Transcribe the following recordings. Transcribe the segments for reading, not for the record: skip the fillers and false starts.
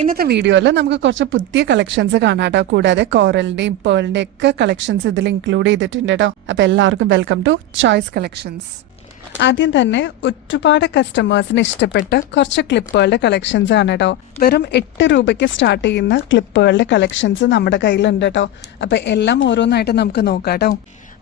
ഇന്നത്തെ വീഡിയോയിൽ നമുക്ക് കുറച്ച് പുതിയ കളക്ഷൻസ് കാണാം കേട്ടോ. കൂടാതെ കോറലിന്റെയും പേളിന്റെയും ഒക്കെ കളക്ഷൻസ് ഇതിൽ ഇൻക്ലൂഡ് ചെയ്തിട്ടുണ്ട് കേട്ടോ. അപ്പൊ എല്ലാവർക്കും വെൽക്കം ടു ചോയ്സ് കളക്ഷൻസ്. ആദ്യം തന്നെ ഒരുപാട് കസ്റ്റമേഴ്സിന് ഇഷ്ടപ്പെട്ട കുറച്ച് ക്ലിപ്പുകളുടെ കളക്ഷൻസ് ആണ് കേട്ടോ. വെറും 8 രൂപയ്ക്ക് സ്റ്റാർട്ട് ചെയ്യുന്ന ക്ലിപ്പുകളുടെ കളക്ഷൻസ് നമ്മുടെ കയ്യിലുണ്ട് കേട്ടോ. അപ്പൊ എല്ലാം ഓരോന്നായിട്ട് നമുക്ക് നോക്കാം കേട്ടോ.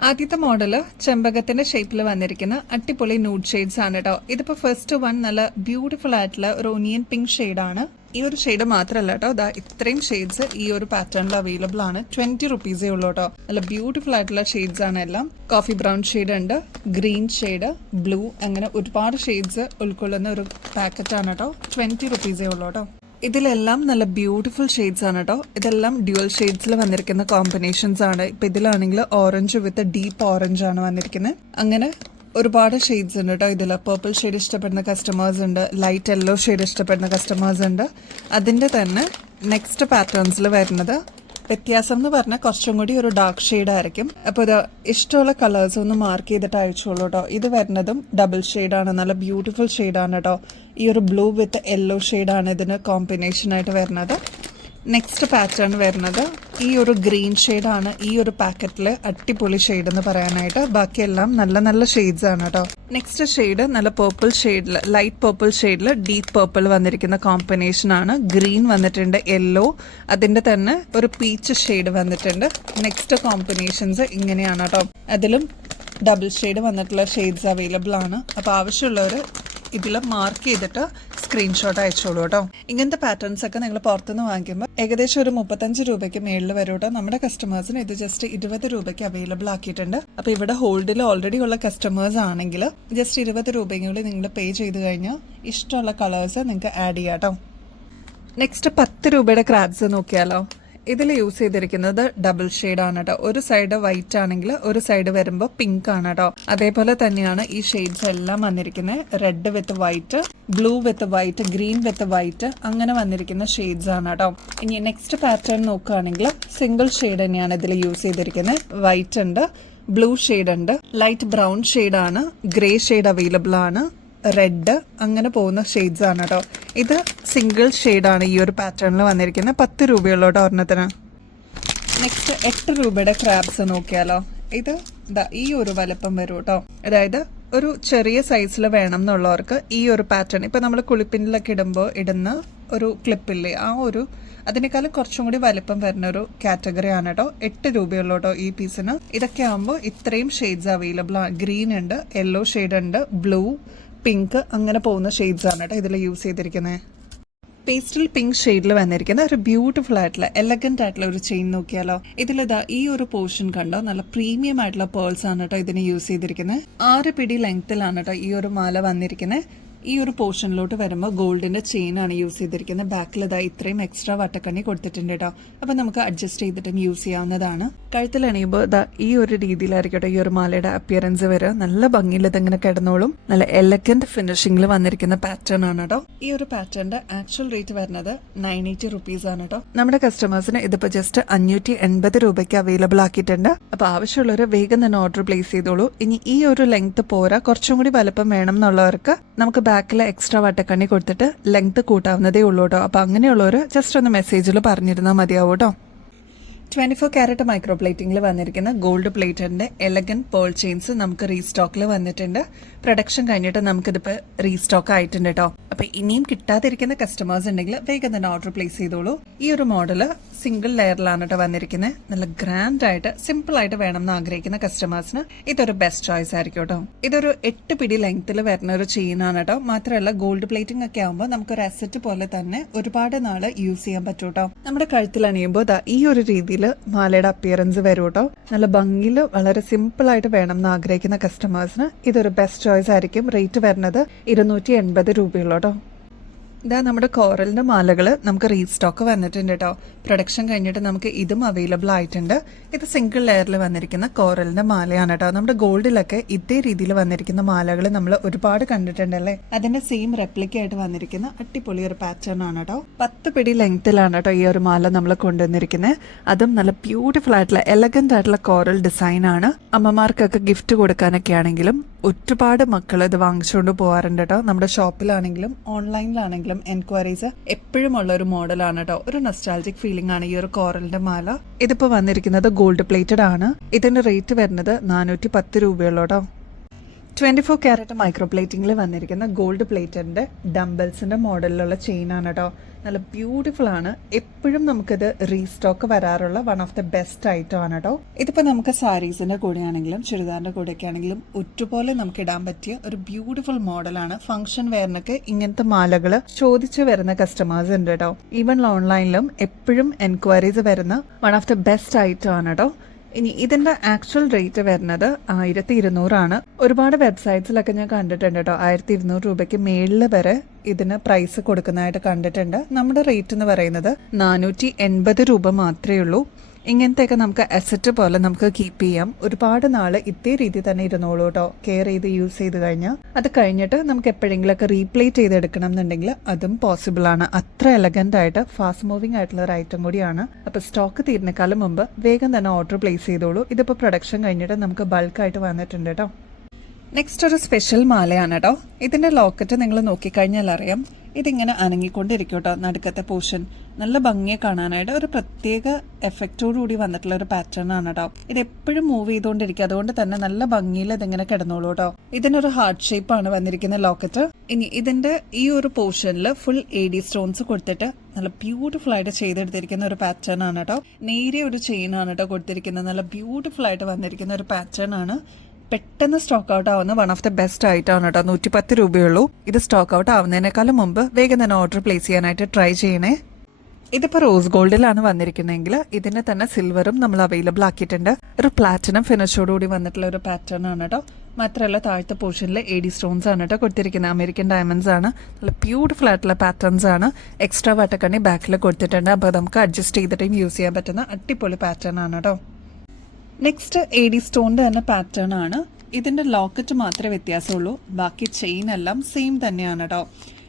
ആദ്യത്തെ മോഡല് ചെമ്പകത്തിന്റെ ഷേപ്പിൽ വന്നിരിക്കുന്ന അടിപൊളി നൂഡ് ഷെയ്ഡ്സ് ആണ് കേട്ടോ. ഇതിപ്പോ ഫസ്റ്റ് വൺ നല്ല ബ്യൂട്ടിഫുൾ ആയിട്ടുള്ള ഒരു ഓനിയൻ പിങ്ക് ഷെയ്ഡാണ്. ഈ ഒരു ഷെയ്ഡ് മാത്രമല്ല കേട്ടോ, ഇതാ ഇത്രയും ഷെയ്ഡ്സ് ഈ ഒരു പാറ്റേണിൽ അവൈലബിൾ ആണ്. 20 റുപ്പീസേ ഉള്ളൂ കേട്ടോ. നല്ല ബ്യൂട്ടിഫുൾ ആയിട്ടുള്ള ഷെയ്ഡ്സ് ആണ് എല്ലാം. കോഫി ബ്രൗൺ ഷെയ്ഡ് ഉണ്ട്, ഗ്രീൻ ഷെയ്ഡ്, ബ്ലൂ, അങ്ങനെ ഒരുപാട് ഷെയ്ഡ്സ് ഉൾക്കൊള്ളുന്ന ഒരു പാക്കറ്റ് ആണ് കേട്ടോ. 20 റുപ്പീസേ ഉള്ളൂ കേട്ടോ. ഇതിലെല്ലാം നല്ല ബ്യൂട്ടിഫുൾ ഷെയ്ഡ്സ് ആണ് കേട്ടോ. ഇതെല്ലാം ഡ്യുവൽ ഷെയ്ഡ്സിൽ വന്നിരിക്കുന്ന കോമ്പിനേഷൻസ് ആണ്. ഇപ്പൊ ഇതിലാണെങ്കിൽ ഓറഞ്ച് വിത്ത് ഡീപ്പ് ഓറഞ്ച് ആണ് വന്നിരിക്കുന്നത്. അങ്ങനെ ഒരുപാട് ഷെയ്ഡ്സ് ഉണ്ട് കേട്ടോ. ഇതിൽ പർപ്പിൾ ഷെയ്ഡ് ഇഷ്ടപ്പെടുന്ന കസ്റ്റമേഴ്സ് ഉണ്ട്, ലൈറ്റ് യെല്ലോ ഷെയ്ഡ് ഇഷ്ടപ്പെടുന്ന കസ്റ്റമേഴ്സ് ഉണ്ട്. അതിന്റെ തന്നെ നെക്സ്റ്റ് പാറ്റേൺസിൽ വരുന്നത് വ്യത്യാസം എന്ന് പറഞ്ഞാൽ കുറച്ചും കൂടി ഒരു ഡാർക്ക് ഷെയ്ഡ് ആയിരിക്കും. അപ്പോൾ ഇത് ഇഷ്ടമുള്ള കളേഴ്സ് ഒന്ന് മാർക്ക് ചെയ്തിട്ട് അയച്ചോളൂ കേട്ടോ. ഇത് വരുന്നതും ഡബിൾ ഷെയ്ഡാണ്, നല്ല ബ്യൂട്ടിഫുൾ ഷെയ്ഡാണ് കേട്ടോ. ഈ ഒരു ബ്ലൂ വിത്ത് യെല്ലോ ഷെയ്ഡാണ് ഇതിന് കോമ്പിനേഷൻ ആയിട്ട് വരുന്നത്. നെക്സ്റ്റ് പാറ്റേൺ വരുന്നത് ഈ ഒരു ഗ്രീൻ ഷെയ്ഡാണ് ഈ ഒരു പാക്കറ്റിൽ അടിപൊളി ഷെയ്ഡ് എന്ന് പറയാനായിട്ട്. ബാക്കിയെല്ലാം നല്ല നല്ല ഷെയ്ഡ്സ് ആണ് കേട്ടോ. നെക്സ്റ്റ് ഷെയ്ഡ് നല്ല പേർപ്പിൾ ഷെയ്ഡിൽ, ലൈറ്റ് പേർപ്പിൾ ഷെയ്ഡിൽ ഡീപ്പ് പേർപ്പിൾ വന്നിരിക്കുന്ന കോമ്പിനേഷൻ ആണ്. ഗ്രീൻ വന്നിട്ടുണ്ട്, യെല്ലോ, അതിന്റെ തന്നെ ഒരു പീച്ച് ഷെയ്ഡ് വന്നിട്ടുണ്ട്. നെക്സ്റ്റ് കോമ്പിനേഷൻസ് ഇങ്ങനെയാണ് കേട്ടോ. അതിലും ഡബിൾ ഷെയ്ഡ് വന്നിട്ടുള്ള ഷെയ്ഡ്സ് അവൈലബിൾ ആണ്. അപ്പോൾ ആവശ്യമുള്ളവർ ഇതിൽ മാർക്ക് ചെയ്തിട്ട് സ്ക്രീൻഷോട്ട് അയച്ചോളൂ കേട്ടോ. ഇങ്ങനത്തെ പാറ്റേൺസ് ഒക്കെ നിങ്ങൾ പുറത്തുനിന്ന് വാങ്ങിക്കുമ്പോൾ ഏകദേശം ഒരു 35 രൂപയ്ക്ക് മേളിൽ വരും കേട്ടോ. നമ്മുടെ കസ്റ്റമേഴ്സിന് ഇത് ജസ്റ്റ് 20 രൂപയ്ക്ക് അവൈലബിൾ ആക്കിയിട്ടുണ്ട്. അപ്പൊ ഇവിടെ ഹോൾഡിൽ ഓൾറെഡി ഉള്ള കസ്റ്റമേഴ്സ് ആണെങ്കിൽ ജസ്റ്റ് 20 രൂപയെങ്കിലും നിങ്ങൾ പേ ചെയ്ത് കഴിഞ്ഞാൽ ഇഷ്ടമുള്ള കളേഴ്സ് നിങ്ങൾക്ക് ആഡ് ചെയ്യാം കേട്ടോ. നെക്സ്റ്റ് 10 രൂപയുടെ ക്രാബ്സ് നോക്കിയാലോ. ഇതിൽ യൂസ് ചെയ്തിരിക്കുന്നത് ഡബിൾ ഷെയ്ഡ് ആണ് കേട്ടോ. ഒരു സൈഡ് വൈറ്റ് ആണെങ്കിൽ ഒരു സൈഡ് വരുമ്പോൾ പിങ്ക് ആണ് കേട്ടോ. അതേപോലെ തന്നെയാണ് ഈ ഷെയ്ഡ്സ് എല്ലാം വന്നിരിക്കുന്നത്. Read with white, blue with white, green with white, അങ്ങനെ വന്നിരിക്കുന്ന ഷെയ്ഡ്സ് ആണ് കേട്ടോ. ഇനി നെക്സ്റ്റ് പാറ്റേൺ നോക്കുകയാണെങ്കിൽ സിംഗിൾ ഷെയ്ഡ് തന്നെയാണ് ഇതിൽ യൂസ് ചെയ്തിരിക്കുന്നത്. വൈറ്റ് ഉണ്ട്, ബ്ലൂ ഷെയ്ഡ് ഉണ്ട്, ലൈറ്റ് ബ്രൗൺ ഷെയ്ഡ് ആണ്, ഗ്രേ ഷെയ്ഡ് അവൈലബിൾ ആണ്, റെഡ്, അങ്ങനെ പോകുന്ന ഷെയ്ഡ്സ് ആണ് കേട്ടോ. ഇത് സിംഗിൾ ഷെയ്ഡാണ് ഈ ഒരു പാറ്റേണിൽ വന്നിരിക്കുന്നത്. 10 രൂപയുള്ളൂ കേട്ടോ ഒരെണ്ണത്തിന്. നെക്സ്റ്റ് 8 രൂപയുടെ ക്രാബ്സ് നോക്കിയാലോ. ഇത് ഈ ഒരു വലുപ്പം വരും കേട്ടോ. അതായത് ഒരു ചെറിയ സൈസിൽ വേണം എന്നുള്ളവർക്ക് ഈ ഒരു പാറ്റേൺ, ഇപ്പൊ നമ്മൾ കുളിപ്പിന്നിലൊക്കെ ഇടുമ്പോൾ ഇടുന്ന ഒരു ക്ലിപ്പില്ലേ, ആ ഒരു അതിനേക്കാളും കുറച്ചും കൂടി വലിപ്പം വരുന്ന ഒരു കാറ്റഗറി ആണ് കേട്ടോ. 8 രൂപയുള്ളൂ കേട്ടോ ഈ പീസിന്. ഇതൊക്കെ ആകുമ്പോൾ ഇത്രയും ഷെയ്ഡ്സ് അവൈലബിൾ ആണ്. ഗ്രീൻ ഉണ്ട്, യെല്ലോ ഷെയ്ഡ് ഉണ്ട്, ബ്ലൂ, പിങ്ക്, അങ്ങനെ പോകുന്ന ഷെയ്ഡ്സ് ആണ് കേട്ടോ ഇതിൽ യൂസ് ചെയ്തിരിക്കുന്നത്. പേസ്റ്റൽ പിങ്ക് ഷെയ്ഡിൽ വന്നിരിക്കുന്ന ഒരു ബ്യൂട്ടിഫുൾ ആയിട്ടുള്ള എലഗന്റ് ആയിട്ടുള്ള ഒരു ചെയിൻ നോക്കിയാലോ. ഇതിലിതാ ഈ ഒരു പോർഷൻ കണ്ടോ, നല്ല പ്രീമിയം ആയിട്ടുള്ള പേൾസ് ആണ് കേട്ടോ ഇതിന് യൂസ് ചെയ്തിരിക്കുന്നത്. 6 പിടി ലെങ്ത്തിലാണ് കേട്ടോ ഈ ഒരു മാല വന്നിരിക്കുന്നത്. ഈ ഒരു പോർഷനിലോട്ട് വരുമ്പോൾ ഗോൾഡിന്റെ ചെയിൻ ആണ് യൂസ് ചെയ്തിരിക്കുന്നത്. ബാക്കിൽ ഇതാ ഇത്രയും എക്സ്ട്രാ വട്ടക്കണ്ണി കൊടുത്തിട്ടുണ്ട് കേട്ടോ. അപ്പൊ നമുക്ക് അഡ്ജസ്റ്റ് ചെയ്തിട്ട് യൂസ് ചെയ്യാവുന്നതാണ്. കഴുത്തിൽ അണിയുമ്പോൾ ഇതാ ഈ ഒരു രീതിയിലായിരിക്കട്ടെ ഈ ഒരു മാലയുടെ അപ്പിയറൻസ് വരിക. നല്ല ഭംഗിയിൽ ഇതെങ്ങനെ കിടന്നോളും. നല്ല എലഗന്റ് ഫിനിഷിംഗിൽ വന്നിരിക്കുന്ന പാറ്റേൺ ആണ് കേട്ടോ. ഈ ഒരു പാറ്റേണിന്റെ ആക്ച്വൽ റേറ്റ് വരുന്നത് 980 റുപ്പീസ് ആണ് കേട്ടോ. നമ്മുടെ കസ്റ്റമേഴ്സിന് ഇതിപ്പോ ജസ്റ്റ് 580 രൂപയ്ക്ക് അവൈലബിൾ ആക്കിയിട്ടുണ്ട്. അപ്പൊ ആവശ്യമുള്ളവർ വേഗം തന്നെ ഓർഡർ പ്ലേസ് ചെയ്തോളൂ. ഇനി ഈ ഒരു ലെങ്ത് പോരാ, കുറച്ചും കൂടി വലുപ്പം വേണം എന്നുള്ളവർക്ക് നമുക്ക് ബാക്കിൽ എക്സ്ട്രാ വട്ടക്കണ്ണി കൊടുത്തിട്ട് ലെങ്ത് കൂട്ടാവുന്നതേ ഉള്ളൂ കേട്ടോ. അപ്പൊ അങ്ങനെയുള്ളവർ ജസ്റ്റ് ഒന്ന് മെസ്സേജിൽ പറഞ്ഞിരുന്നാൽ മതിയാവും കേട്ടോ. 24 ക്യാരറ്റ് മൈക്രോ പ്ലേറ്റിംഗിൽ വന്നിരിക്കുന്ന ഗോൾഡ് പ്ലേറ്ററിന്റെ എലഗന്റ് പേൾ ചെയിൻസ് നമുക്ക് റീസ്റ്റോക്കിൽ വന്നിട്ടുണ്ട്. പ്രൊഡക്ഷൻ കഴിഞ്ഞിട്ട് നമുക്കിതിപ്പോൾ റീസ്റ്റോക്ക് ആയിട്ടുണ്ട് കേട്ടോ. അപ്പൊ ഇനിയും കിട്ടാതിരിക്കുന്ന കസ്റ്റമേഴ്സ് ഉണ്ടെങ്കിൽ വേഗം തന്നെ ഓർഡർ പ്ലേസ് ചെയ്തോളൂ. ഈ ഒരു മോഡല് സിംഗിൾ ലെയറിലാണ് കേട്ടോ വന്നിരിക്കുന്നത്. നല്ല ഗ്രാൻഡ് ആയിട്ട് സിമ്പിൾ ആയിട്ട് വേണം എന്ന് ആഗ്രഹിക്കുന്ന കസ്റ്റമേഴ്സിന് ഇതൊരു ബെസ്റ്റ് ചോയ്സ് ആയിരിക്കും കേട്ടോ. ഇതൊരു 8 പിടി ലെങ്ത്തിൽ വരുന്ന ഒരു ചെയിൻ ആണ് കേട്ടോ. മാത്രമല്ല ഗോൾഡ് പ്ലേറ്റിംഗ് ഒക്കെ ആകുമ്പോൾ നമുക്കൊരു അസറ്റ് പോലെ തന്നെ ഒരുപാട് നാള് യൂസ് ചെയ്യാൻ പറ്റും കേട്ടോ. നമ്മുടെ കഴുത്തിൽ അണിയുമ്പോൾ ഈ ഒരു രീതിയിൽ മാലയുടെ അപ്പിയറൻസ് വരും കേട്ടോ. നല്ല ഭംഗിയിൽ വളരെ സിമ്പിൾ ആയിട്ട് വേണം എന്ന് ആഗ്രഹിക്കുന്ന കസ്റ്റമേഴ്സിന് ഇതൊരു ബെസ്റ്റ് ചോയ്സ് ആയിരിക്കും. റേറ്റ് വരുന്നത് 280 രൂപയുള്ളൂ കേട്ടോ. ഇതാ നമ്മുടെ കോറലിന്റെ മാലകൾ നമുക്ക് റീസ്റ്റോക്ക് വന്നിട്ടുണ്ട് കേട്ടോ. പ്രൊഡക്ഷൻ കഴിഞ്ഞിട്ട് നമുക്ക് ഇതും അവൈലബിൾ ആയിട്ടുണ്ട്. ഇത് സിംഗിൾ ലെയറിൽ വന്നിരിക്കുന്ന കോറലിന്റെ മാലയാണ് കേട്ടോ. നമ്മുടെ ഗോൾഡിലൊക്കെ ഇതേ രീതിയിൽ വന്നിരിക്കുന്ന മാലകൾ നമ്മൾ ഒരുപാട് കണ്ടിട്ടുണ്ടല്ലേ. അതിന്റെ സെയിം റെപ്ലിക്ക ആയിട്ട് വന്നിരിക്കുന്ന അടിപൊളി ഒരു പാറ്റേൺ ആണ് കേട്ടോ. 10 പിടി ലെങ്ത്തിലാണ് കേട്ടോ ഈ ഒരു മാല നമ്മൾ കൊണ്ടുവന്നിരിക്കുന്നത്. അതും നല്ല ബ്യൂട്ടിഫുൾ ആയിട്ടുള്ള എലഗന്റ് ആയിട്ടുള്ള കോറൽ ഡിസൈൻ ആണ്. അമ്മമാർക്കൊക്കെ ഗിഫ്റ്റ് കൊടുക്കാനൊക്കെ ആണെങ്കിലും ഒരുപാട് മക്കൾ ഇത് വാങ്ങിച്ചുകൊണ്ട് പോകാറുണ്ട് കേട്ടോ. നമ്മുടെ ഷോപ്പിലാണെങ്കിലും ഓൺലൈനിലാണെങ്കിലും എൻക്വയറീസ് എപ്പോഴും ഉള്ള ഒരു മോഡലാണ് കേട്ടോ. ഒരു നൊസ്റ്റാൾജിക് ഫീലിംഗ് ആണ് ഈ ഒരു കോറലിന്റെ മാല. ഇതിപ്പോ വന്നിരിക്കുന്നത് ഗോൾഡ് പ്ലേറ്റഡ് ആണ്. ഇതിന്റെ റേറ്റ് വരുന്നത് 410 രൂപയുള്ളൂ കേട്ടോ. 24 ക്യാരറ്റ് മൈക്രോ പ്ലേറ്റിംഗിൽ വന്നിരിക്കുന്ന ഗോൾഡ് പ്ലേറ്ററിന്റെ ഡംബൽസിന്റെ മോഡലിലുള്ള ചെയിൻ ആണ് കേട്ടോ. നല്ല ബ്യൂട്ടിഫുൾ ആണ്. എപ്പോഴും നമുക്കിത് റീസ്റ്റോക്ക് വരാറുള്ള one of the best item ആണ് കേട്ടോ. ഇതിപ്പോ നമുക്ക് സാരീസിന്റെ കൂടെ ആണെങ്കിലും ചുരിദാറിന്റെ കൂടെയൊക്കെ ആണെങ്കിലും ഒറ്റുപോലെ നമുക്ക് ഇടാൻ പറ്റിയ ഒരു ബ്യൂട്ടിഫുൾ മോഡലാണ്. ഫംഗ്ഷൻ വെയറിനൊക്കെ ഇങ്ങനത്തെ മാലകൾ ചോദിച്ചു വരുന്ന കസ്റ്റമേഴ്സ് ഉണ്ട് കേട്ടോ. ഈവൻ ഓൺലൈനിലും എപ്പോഴും എൻക്വയറീസ് വരുന്ന one of the best item ആണ് കേട്ടോ. ഇനി ഇതിന്റെ ആക്ച്വൽ റേറ്റ് വരുന്നത് 1200 ആണ്. ഒരുപാട് വെബ്സൈറ്റ്സിലൊക്കെ ഞാൻ കണ്ടിട്ടുണ്ട് കേട്ടോ. 1200 രൂപയ്ക്ക് മേളിൽ വരെ ഇതിന് പ്രൈസ് കൊടുക്കുന്നതായിട്ട് കണ്ടിട്ടുണ്ട്. നമ്മുടെ റേറ്റ് എന്ന് പറയുന്നത് 480 രൂപ മാത്രമേ ഉള്ളൂ. ഇങ്ങനത്തെയൊക്കെ നമുക്ക് അസറ്റ് പോലെ നമുക്ക് കീപ്പ് ചെയ്യാം. ഒരുപാട് നാള് ഇതേ രീതി തന്നെ ഇരുന്നോളൂ കേട്ടോ. കെയർ ചെയ്ത് യൂസ് ചെയ്ത് കഴിഞ്ഞാൽ അത് കഴിഞ്ഞിട്ട് നമുക്ക് എപ്പോഴെങ്കിലൊക്കെ റീപ്ലേറ്റ് ചെയ്തെടുക്കണം എന്നുണ്ടെങ്കിൽ അതും പോസിബിൾ ആണ്. അത്ര എലഗന്റ് ആയിട്ട് ഫാസ്റ്റ് മൂവിംഗ് ആയിട്ടുള്ള ഒരു ഐറ്റം കൂടിയാണ്. അപ്പൊ സ്റ്റോക്ക് തീരുന്നേക്കാളും മുമ്പ് വേഗം തന്നെ ഓർഡർ പ്ലേസ് ചെയ്തോളൂ. ഇതിപ്പോ പ്രൊഡക്ഷൻ കഴിഞ്ഞിട്ട് നമുക്ക് ബൾക്കായിട്ട് വന്നിട്ടുണ്ട് കേട്ടോ. നെക്സ്റ്റ് ഒരു സ്പെഷ്യൽ മാലയാണ് കേട്ടോ. ഇതിന്റെ ലോക്കറ്റ് നിങ്ങൾ നോക്കിക്കഴിഞ്ഞാൽ അറിയാം. ഇതിങ്ങനെ അനങ്ങിക്കൊണ്ടിരിക്കും കേട്ടോ. നടുക്കത്തെ പോർഷൻ നല്ല ഭംഗിയെ കാണാനായിട്ട് ഒരു പ്രത്യേക എഫക്റ്റോടുകൂടി വന്നിട്ടുള്ള ഒരു പാറ്റേൺ ആണ് കേട്ടോ. ഇത് എപ്പോഴും മൂവ് ചെയ്തുകൊണ്ടിരിക്കും. അതുകൊണ്ട് തന്നെ നല്ല ഭംഗിയിൽ ഇതിങ്ങനെ കിടന്നോളൂ കേട്ടോ. ഇതിനൊരു ഹാർട്ട് ഷേപ്പ് ആണ് വന്നിരിക്കുന്ന ലോക്കറ്റ്. ഇനി ഇതിന്റെ ഈ ഒരു പോർഷനിൽ ഫുൾ AD സ്റ്റോൺസ് കൊടുത്തിട്ട് നല്ല ബ്യൂട്ടിഫുൾ ആയിട്ട് ചെയ്തെടുത്തിരിക്കുന്ന ഒരു പാറ്റേൺ ആണ് കേട്ടോ. നേരിയ ഒരു ചെയിൻ ആണ് കേട്ടോ കൊടുത്തിരിക്കുന്നത്. നല്ല ബ്യൂട്ടിഫുൾ ആയിട്ട് വന്നിരിക്കുന്ന ഒരു പാറ്റേൺ ആണ്. പെട്ടെന്ന് സ്റ്റോക്ക് ഔട്ട് ആവുന്ന വൺ ഓഫ് ദ ബെസ്റ്റ് ആയിട്ടാണ് കേട്ടോ. 110 രൂപയുള്ളൂ. ഇത് സ്റ്റോക്ക് ഔട്ട് ആവുന്നതിനേക്കാളും മുമ്പ് വേഗം തന്നെ ഓർഡർ പ്ലേസ് ചെയ്യാനായിട്ട് ട്രൈ ചെയ്യണേ. ഇതിപ്പോൾ റോസ് ഗോൾഡിലാണ് വന്നിരിക്കുന്നതെങ്കിൽ ഇതിന് തന്നെ സിൽവറും നമ്മൾ അവൈലബിൾ ആക്കിയിട്ടുണ്ട്. ഒരു പ്ലാറ്റിനം ഫിനിഷോടുകൂടി വന്നിട്ടുള്ള ഒരു പാറ്റേൺ ആണ് കേട്ടോ. മാത്രമല്ല താഴത്തെ പോർഷനിൽ AD സ്റ്റോൺസ് ആണ് കേട്ടോ കൊടുത്തിരിക്കുന്നത്. അമേരിക്കൻ ഡയമണ്ട്സ് ആണ്. നല്ല ബ്യൂട്ടിഫുൾ ആയിട്ടുള്ള പാറ്റേൺസ് ആണ്. എക്സ്ട്രാ വട്ടക്കണ്ണി ബാക്കിൽ കൊടുത്തിട്ടുണ്ട്. അപ്പോൾ നമുക്ക് അഡ്ജസ്റ്റ് ചെയ്തിട്ടും യൂസ് ചെയ്യാൻ പറ്റുന്ന അടിപൊളി പാറ്റേൺ ആണ് കേട്ടോ. നെക്സ്റ്റ് AD സ്റ്റോണിന്റെ തന്നെ പാറ്റേൺ ആണ്. ഇതിന്റെ ലോക്കറ്റ് മാത്രമേ വ്യത്യാസമുള്ളൂ. ബാക്കി ചെയിൻ എല്ലാം സെയിം തന്നെയാണ് കേട്ടോ.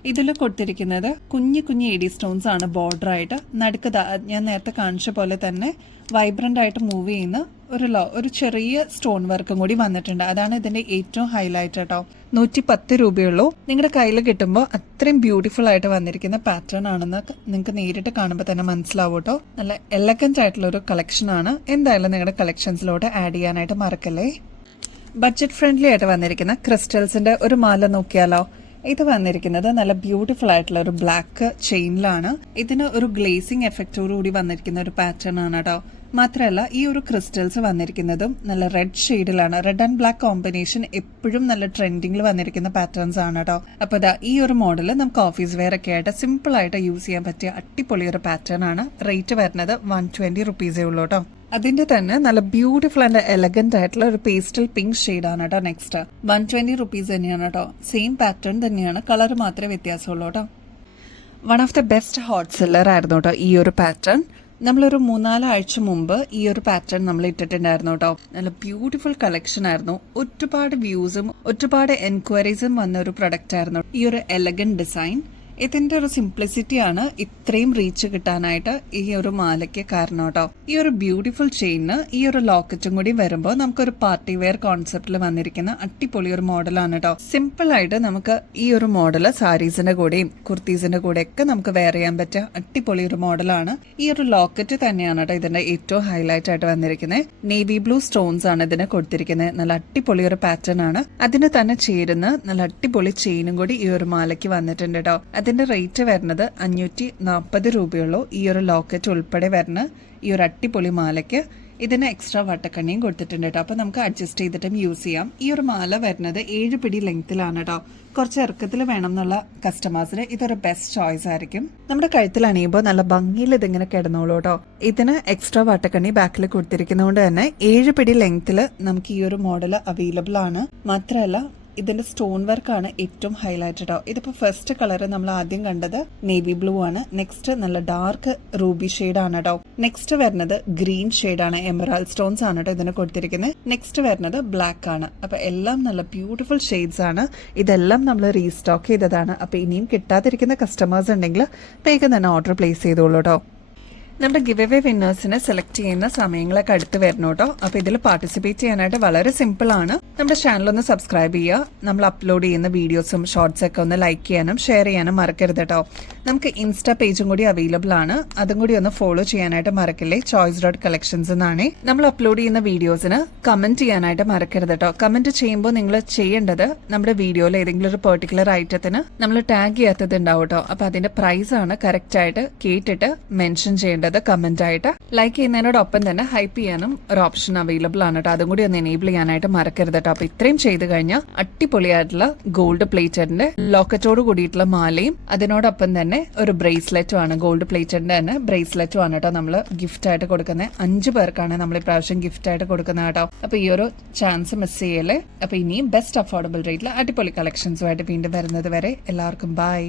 ഇതിൽ കൊടുത്തിരിക്കുന്നത് കുഞ്ഞു AD സ്റ്റോൺസ് ആണ് ബോർഡർ ആയിട്ട്. നടുക്ക് ഞാൻ നേരത്തെ കാണിച്ച പോലെ തന്നെ വൈബ്രന്റ് ആയിട്ട് മൂവ് ചെയ്യുന്ന ഒരു ചെറിയ സ്റ്റോൺ വർക്കും കൂടി വന്നിട്ടുണ്ട്. അതാണ് ഇതിന്റെ ഏറ്റവും ഹൈലൈറ്റ് കേട്ടോ. 110 രൂപയുള്ളൂ. നിങ്ങളുടെ കയ്യിൽ കിട്ടുമ്പോൾ അത്രയും ബ്യൂട്ടിഫുൾ ആയിട്ട് വന്നിരിക്കുന്ന പാറ്റേൺ ആണെന്ന് നിങ്ങൾക്ക് നേരിട്ട് കാണുമ്പോൾ തന്നെ മനസ്സിലാവും കേട്ടോ. നല്ല എലഗന്റ് ആയിട്ടുള്ള ഒരു കളക്ഷൻ ആണ്. എന്തായാലും നിങ്ങളുടെ കളക്ഷൻസിലോട്ട് ആഡ് ചെയ്യാനായിട്ട് മറക്കല്ലേ. ബഡ്ജറ്റ് ഫ്രണ്ട്ലി ആയിട്ട് വന്നിരിക്കുന്ന ക്രിസ്റ്റൽസിന്റെ ഒരു മാല നോക്കിയാലോ. ഇത് വന്നിരിക്കുന്നത് നല്ല ബ്യൂട്ടിഫുൾ ആയിട്ടുള്ള ഒരു ബ്ലാക്ക് ചെയിനിലാണ്. ഇതിന് ഒരു ഗ്ലേസിംഗ് എഫക്റ്റോടുകൂടി വന്നിരിക്കുന്ന ഒരു പാറ്റേൺ ആണ് കേട്ടോ. മാത്രമല്ല ഈ ഒരു ക്രിസ്റ്റൽസ് വന്നിരിക്കുന്നതും നല്ല റെഡ് ഷെയ്ഡിലാണ്. റെഡ് ആൻഡ് ബ്ലാക്ക് കോമ്പിനേഷൻ എപ്പോഴും നല്ല ട്രെൻഡിങ്ങിൽ വന്നിരിക്കുന്ന പാറ്റേൺസ് ആണ് കേട്ടോ. അപ്പോൾ ഇതാ ഈ ഒരു മോഡൽ നമുക്ക് ഓഫീസ് വെയർ ഒക്കെ ആയിട്ട് സിമ്പിൾ ആയിട്ട് യൂസ് ചെയ്യാൻ പറ്റിയ അടിപൊളി ഒരു പാറ്റേൺ ആണ്. റേറ്റ് വരുന്നത് 120 റുപ്പീസേ ഉള്ളൂ കേട്ടോ. അതിന്റെ തന്നെ നല്ല ബ്യൂട്ടിഫുൾ ആൻഡ് എലഗന്റ് ആയിട്ടുള്ള ഒരു പേസ്റ്റൽ പിങ്ക് ഷെയ്ഡാണ് കേട്ടോ. നെക്സ്റ്റ് 120 റുപ്പീസ് തന്നെയാണ് കേട്ടോ. സെയിം പാറ്റേൺ തന്നെയാണ്. കളർ മാത്രമേ വ്യത്യാസമുള്ളൂ കേട്ടോ. One of the best hot seller ആയിരുന്നു കേട്ടോ ഈ ഒരു പാറ്റേൺ. നമ്മളൊരു 3-4 ആഴ്ച മുമ്പ് ഈ ഒരു പാറ്റേൺ നമ്മൾ ഇട്ടിട്ടുണ്ടായിരുന്നു കേട്ടോ. നല്ല ബ്യൂട്ടിഫുൾ കളക്ഷൻ ആയിരുന്നു. ഒരുപാട് വ്യൂസും ഒരുപാട് എൻക്വയറീസും വന്ന ഒരു പ്രൊഡക്റ്റ് ആയിരുന്നു ഈ ഒരു എലഗന്റ് ഡിസൈൻ. ഇതിന്റെ ഒരു സിംപ്ലിസിറ്റി ആണ് ഇത്രയും റീച്ച് കിട്ടാനായിട്ട് ഈ ഒരു മാലയ്ക്ക് കാരണം കേട്ടോ. ഈ ഒരു ബ്യൂട്ടിഫുൾ ചെയിന് ഈ ഒരു ലോക്കറ്റും കൂടി വരുമ്പോൾ നമുക്കൊരു പാർട്ടി വെയർ കോൺസെപ്റ്റിൽ വന്നിരിക്കുന്ന അടിപൊളി ഒരു മോഡലാണ് കേട്ടോ. സിമ്പിൾ ആയിട്ട് നമുക്ക് ഈ ഒരു മോഡല് സാരീസിന്റെ കൂടെയും കുർത്തീസിന്റെ കൂടെയൊക്കെ നമുക്ക് വെയർ ചെയ്യാൻ പറ്റിയ അടിപൊളി ഒരു മോഡലാണ്. ഈ ഒരു ലോക്കറ്റ് തന്നെയാണ് കേട്ടോ ഇതിന്റെ ഏറ്റവും ഹൈലൈറ്റ് ആയിട്ട് വന്നിരിക്കുന്നത്. നേവി ബ്ലൂ സ്റ്റോൺസ് ആണ് ഇതിന് കൊടുത്തിരിക്കുന്നത്. നല്ല അടിപൊളി ഒരു പാറ്റേൺ ആണ്. അതിന് തന്നെ ചേരുന്ന നല്ല അടിപൊളി ചെയിനും കൂടി ഈ ഒരു മാലയ്ക്ക് വന്നിട്ടുണ്ട് കേട്ടോ. അതിന്റെ റേറ്റ് വരുന്നത് 540 രൂപയുള്ളൂ. ഈ ഒരു ലോക്കറ്റ് ഉൾപ്പെടെ വരുന്ന ഈ ഒരു അടിപൊളി മാലയ്ക്ക് ഇതിന് എക്സ്ട്രാ വട്ടക്കണ്ണിയും കൊടുത്തിട്ടുണ്ട് കേട്ടോ. അപ്പോൾ നമുക്ക് അഡ്ജസ്റ്റ് ചെയ്തിട്ടും യൂസ് ചെയ്യാം. ഈ ഒരു മാല വരുന്നത് 7 പിടി ലെങ്ത്തിലാണ് കേട്ടോ. കുറച്ച് ഇറക്കത്തിൽ വേണം എന്നുള്ള കസ്റ്റമേഴ്സിന് ഇതൊരു ബെസ്റ്റ് ചോയ്സ് ആയിരിക്കും. നമ്മുടെ കഴുത്തിൽ അണിയുമ്പോൾ നല്ല ഭംഗിയിൽ ഇതിങ്ങനെ കിടന്നോളൂ കേട്ടോ. ഇതിന് എക്സ്ട്രാ വട്ടക്കണ്ണി ബാക്കിൽ കൊടുത്തിരിക്കുന്നതുകൊണ്ട് തന്നെ 7 പിടി ലെങ്ത്തിൽ നമുക്ക് ഈ ഒരു മോഡൽ അവൈലബിൾ ആണ്. മാത്രമല്ല ഇതിന്റെ സ്റ്റോൺ വർക്കാണ് ഏറ്റവും ഹൈലൈറ്റ് കേട്ടോ. ഇതിപ്പോ ഫസ്റ്റ് കളർ നമ്മൾ ആദ്യം കണ്ടത് നേവി ബ്ലൂ ആണ്. നെക്സ്റ്റ് നല്ല ഡാർക്ക് റൂബി ഷെയ്ഡ് ആണ് കേട്ടോ. നെക്സ്റ്റ് വരുന്നത് ഗ്രീൻ ഷെയ്ഡ് ആണ്. എമറാൾഡ് സ്റ്റോൺസ് ആണ് കേട്ടോ ഇതിന് കൊടുത്തിരിക്കുന്നത്. നെക്സ്റ്റ് വരുന്നത് ബ്ലാക്ക് ആണ്. അപ്പൊ എല്ലാം നല്ല ബ്യൂട്ടിഫുൾ ഷെയ്ഡ്സ് ആണ്. ഇതെല്ലാം നമ്മൾ റീസ്റ്റോക്ക് ചെയ്തതാണ്. അപ്പൊ ഇനിയും കിട്ടാതിരിക്കുന്ന കസ്റ്റമേഴ്സ് ഉണ്ടെങ്കിൽ വേഗം തന്നെ ഓർഡർ പ്ലേസ് ചെയ്തോളൂ കേട്ടോ. നമ്മുടെ ഗിവ് അവേ വിന്നേഴ്സിനെ സെലക്ട് ചെയ്യുന്ന സമയങ്ങളൊക്കെ അടുത്ത് വരണം കേട്ടോ. അപ്പോൾ ഇതിൽ പാർട്ടിസിപ്പേറ്റ് ചെയ്യാനായിട്ട് വളരെ സിമ്പിൾ ആണ്. നമ്മുടെ ചാനലൊന്ന് സബ്സ്ക്രൈബ് ചെയ്യുക. നമ്മൾ അപ്ലോഡ് ചെയ്യുന്ന വീഡിയോസും ഷോർട്സൊക്കെ ഒന്ന് ലൈക്ക് ചെയ്യാനും ഷെയർ ചെയ്യാനും മറക്കരുത് കേട്ടോ. നമുക്ക് ഇൻസ്റ്റാ പേജും കൂടി അവൈലബിൾ ആണ്. അതും കൂടി ഒന്ന് ഫോളോ ചെയ്യാനായിട്ട് മറക്കില്ലേ. choice.collections എന്നാണ്. നമ്മൾ അപ്ലോഡ് ചെയ്യുന്ന വീഡിയോസിന് കമന്റ് ചെയ്യാനായിട്ട് മറക്കരുത് കേട്ടോ. കമന്റ് ചെയ്യുമ്പോൾ നിങ്ങൾ ചെയ്യേണ്ടത് നമ്മുടെ വീഡിയോയിൽ ഏതെങ്കിലും ഒരു പെർട്ടിക്കുലർ ഐറ്റത്തിന് നമ്മൾ ടാഗ് ചെയ്യാത്തത് ഉണ്ടാവും കേട്ടോ. അപ്പൊ അതിന്റെ പ്രൈസ് ആണ് കറക്റ്റ് ആയിട്ട് കേട്ടിട്ട് മെൻഷൻ ചെയ്യേണ്ടത് കമന്റ് ആയിട്ട്. ലൈക്ക് ചെയ്യുന്നതിനോടൊപ്പം തന്നെ ഹൈപ്പ് ചെയ്യാനും ഒരു ഓപ്ഷൻ അവൈലബിൾ ആണ് കേട്ടോ. അതും കൂടി ഒന്ന് എനേബിൾ ചെയ്യാനായിട്ട് മറക്കരുത് കേട്ടോ. അപ്പൊ ഇത്രയും ചെയ്ത് കഴിഞ്ഞാൽ അടിപൊളിയായിട്ടുള്ള ഗോൾഡ് പ്ലേറ്റഡിന്റെ ലോക്കറ്റോട് കൂടിയിട്ടുള്ള മാലയും അതിനോടൊപ്പം തന്നെ ഒരു ബ്രേസ്ലെറ്റും ആണ്. ഗോൾഡ് പ്ലേറ്റഡിന്റെ തന്നെ ബ്രേസ്ലെറ്റും ആണ് കേട്ടോ നമ്മൾ ഗിഫ്റ്റ് ആയിട്ട് കൊടുക്കുന്നത്. 5 പേർക്കാണ് നമ്മൾ ഇപ്രാവശ്യം ഗിഫ്റ്റ് ആയിട്ട് കൊടുക്കുന്നത് കേട്ടോ. അപ്പൊ ഈ ഒരു ചാൻസ് മിസ് ചെയ്യല്ലേ. അപ്പൊ ഇനിയും ബെസ്റ്റ് അഫോർഡബിൾ റേറ്റിൽ അടിപൊളി കളക്ഷൻസുമായിട്ട് വീണ്ടും വരുന്നത് വരെ എല്ലാവർക്കും ബൈ.